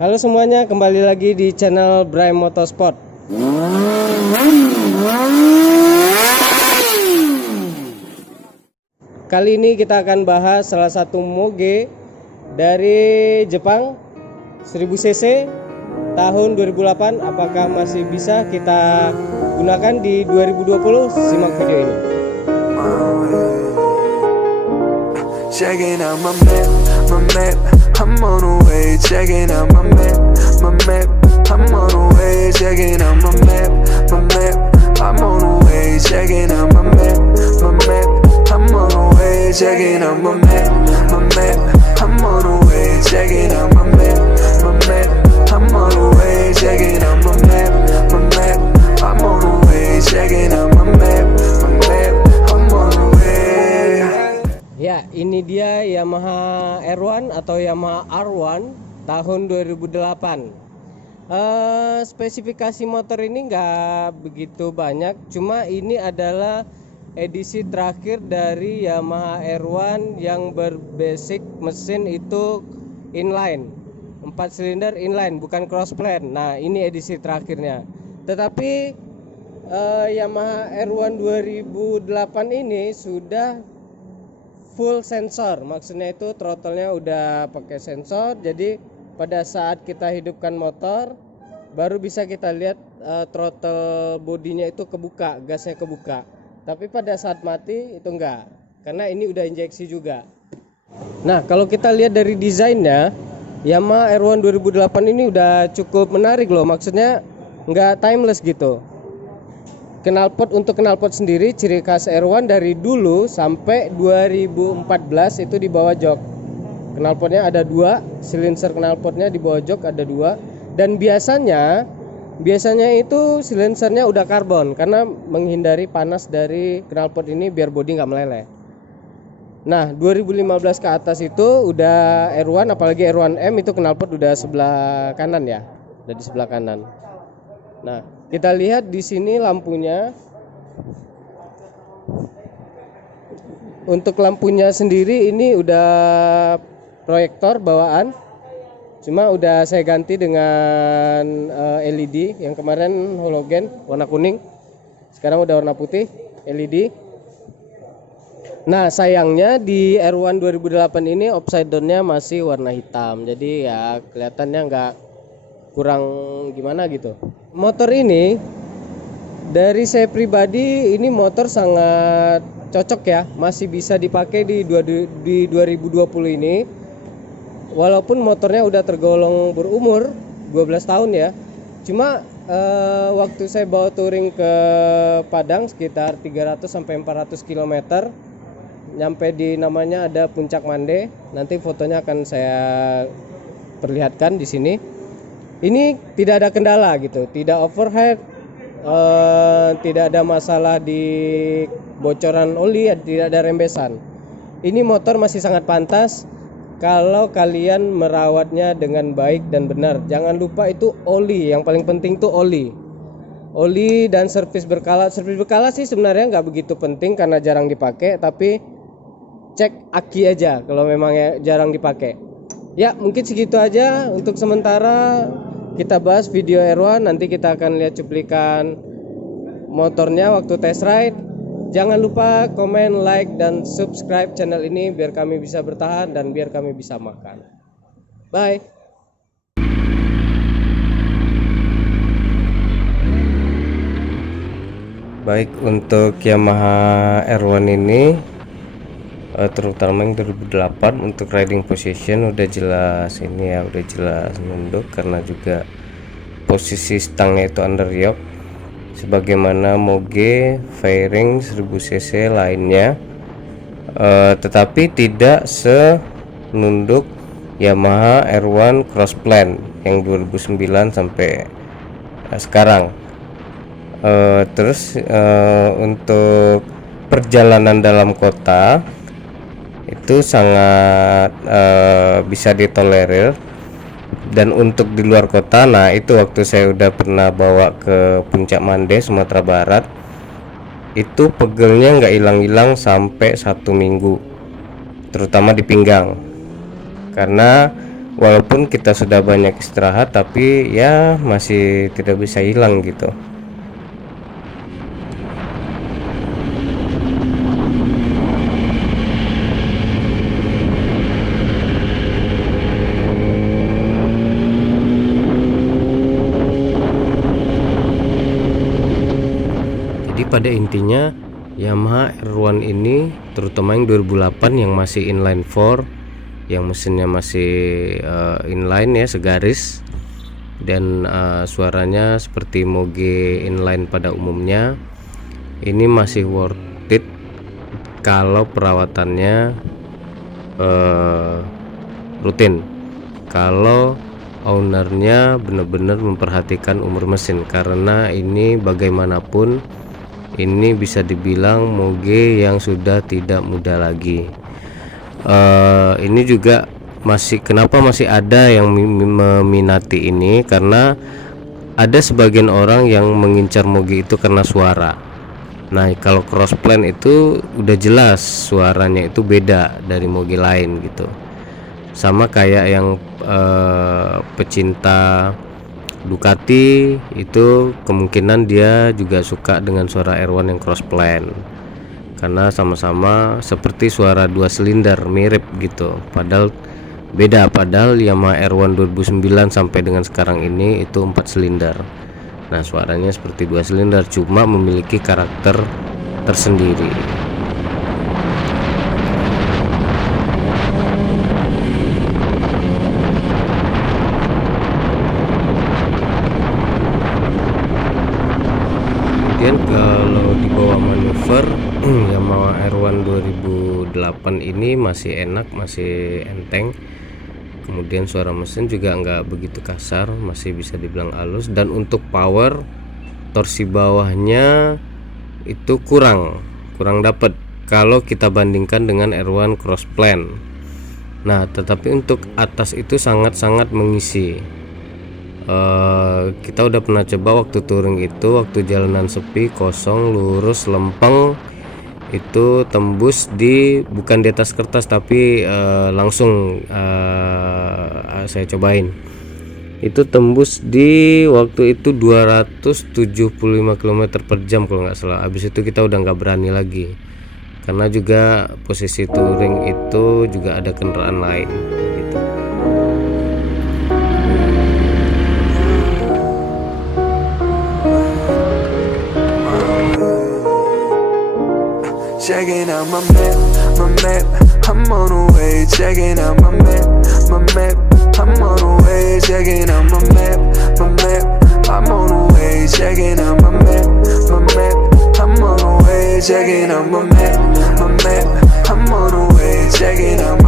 Halo semuanya, kembali lagi di channel Bray Motorsport. Kali ini kita akan bahas salah satu moge dari Jepang 1000 cc tahun 2008. Apakah masih bisa kita gunakan di 2020? Simak video ini. Checking out my map, I'm on the way. Checking out my map, I'm on the way. Checking out my map, I'm on the way. Checking out my map, I'm on the way. Checking out my map, I'm on the way. Checking out my map, I'm on the way. Checking out my map, I'm on the way. Checking out my map, I'm on the way. Ya, ini dia Yamaha R1 atau Yamaha R1 tahun 2008. Spesifikasi motor ini nggak begitu banyak, cuma ini adalah edisi terakhir dari Yamaha R1 yang berbasic mesin itu inline, 4 silinder inline, bukan crossplan. Nah, ini edisi terakhirnya. Tetapi Yamaha R1 2008 ini sudah full sensor, maksudnya itu throttle-nya udah pakai sensor. Jadi pada saat kita hidupkan motor baru bisa kita lihat throttle bodinya itu kebuka, gasnya kebuka. Tapi pada saat mati itu enggak, karena ini udah injeksi juga. Nah, kalau kita lihat dari desainnya, Yamaha R1 2008 ini udah cukup menarik loh, maksudnya enggak timeless gitu. Untuk knalpot sendiri, ciri khas R1 dari dulu sampai 2014 itu di bawah jok. Knalpotnya ada 2, silinser knalpotnya di bawah jok ada 2. Dan biasanya itu silinsernya udah karbon karena menghindari panas dari knalpot ini biar bodi nggak meleleh. Nah, 2015 ke atas itu udah R1, apalagi R1M itu knalpot udah sebelah kanan ya, udah di sebelah kanan. Nah, kita lihat di sini lampunya. Untuk lampunya sendiri ini udah proyektor bawaan, cuma udah saya ganti dengan LED. Yang kemarin halogen warna kuning, sekarang udah warna putih LED. Nah, sayangnya di R1 2008 ini upside down-nya masih warna hitam, jadi ya kelihatannya nggak, kurang gimana gitu. Motor ini dari saya pribadi, ini motor sangat cocok ya, masih bisa dipakai di 2020 ini. Walaupun motornya udah tergolong berumur 12 tahun ya. Cuma waktu saya bawa touring ke Padang sekitar 300 sampai 400 km, nyampe di namanya ada Puncak Mande. Nanti fotonya akan saya perlihatkan di sini. Ini tidak ada kendala gitu, tidak overheat, tidak ada masalah di bocoran oli, tidak ada rembesan. Ini motor masih sangat pantas kalau kalian merawatnya dengan baik dan benar. Jangan lupa itu oli, yang paling penting tuh oli dan servis berkala. Servis berkala sih sebenarnya nggak begitu penting karena jarang dipakai, tapi cek aki aja kalau memang jarang dipakai. Ya, mungkin segitu aja untuk sementara. Kita bahas video R1, nanti kita akan lihat cuplikan motornya waktu test ride. Jangan lupa komen, like, dan subscribe channel ini biar kami bisa bertahan dan biar kami bisa makan. Bye. Baik, untuk Yamaha R1 ini terutama yang 2008 untuk riding position udah jelas ini ya, udah jelas nunduk karena juga posisi stangnya itu under yoke sebagaimana moge fairing 1000 cc lainnya, tetapi tidak senunduk Yamaha R1 crossplan yang 2009 sampai sekarang. Terus untuk perjalanan dalam kota itu sangat bisa ditolerir, dan untuk di luar kota, nah itu waktu saya udah pernah bawa ke Puncak Mande Sumatera Barat, itu pegelnya nggak hilang-hilang sampai 1 minggu, terutama di pinggang, karena walaupun kita sudah banyak istirahat tapi ya masih tidak bisa hilang gitu. Jadi pada intinya Yamaha R1 ini, terutama yang 2008 yang masih inline 4, yang mesinnya masih inline ya, segaris, dan suaranya seperti Moge inline pada umumnya, ini masih worth it kalau perawatannya rutin, kalau ownernya benar-benar memperhatikan umur mesin, karena ini bagaimanapun ini bisa dibilang Moge yang sudah tidak muda lagi. Ini juga kenapa masih ada yang meminati ini, karena ada sebagian orang yang mengincar Moge itu karena suara. Nah, kalau Crossplan itu udah jelas suaranya itu beda dari Moge lain gitu. Sama kayak yang pecinta Ducati itu kemungkinan dia juga suka dengan suara R1 yang Crossplan, karena sama-sama seperti suara 2 silinder, mirip gitu, padahal beda. Padahal Yamaha R1 2009 sampai dengan sekarang ini itu 4 silinder. Nah, suaranya seperti 2 silinder, cuma memiliki karakter tersendiri. Kemudian kalau dibawa manuver Yamaha R1 2008 ini masih enak, masih enteng. Kemudian suara mesin juga nggak begitu kasar, masih bisa dibilang halus. Dan untuk power, torsi bawahnya itu kurang dapat kalau kita bandingkan dengan R1 Crossplan. Nah, tetapi untuk atas itu sangat-sangat mengisi. Kita udah pernah coba waktu touring itu, waktu jalanan sepi, kosong, lurus, lempeng, itu tembus bukan di atas kertas tapi langsung saya cobain, itu tembus di waktu itu 275 km per jam kalau nggak salah. Habis itu kita udah nggak berani lagi, karena juga posisi touring itu juga ada kendaraan lain gitu. Checking out my map, I'm on the way. Checking out my map, I'm on the way. Checking out my map, I'm on the way. Checking out my map, I'm on the way. Checking out my map, I'm on the way. Checking out